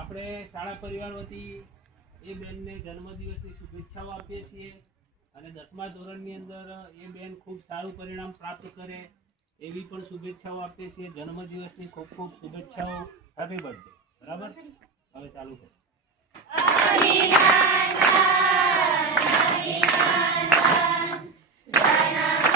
આપણે શાળા પરિવાર વતી એ બેનને જન્મદિવસની શુભેચ્છાઓ આપીએ છીએ અને 10મા ધોરણની અંદર એ બેન ખૂબ સારું પરિણામ પ્રાપ્ત કરે એવી પણ શુભેચ્છાઓ આપીએ છીએ। જન્મદિવસની ખૂબ ખૂબ શુભેચ્છાઓ। Happy birthday. બરાબર, હવે ચાલુ કરો। અભિનંદન અભિનંદન જન્મ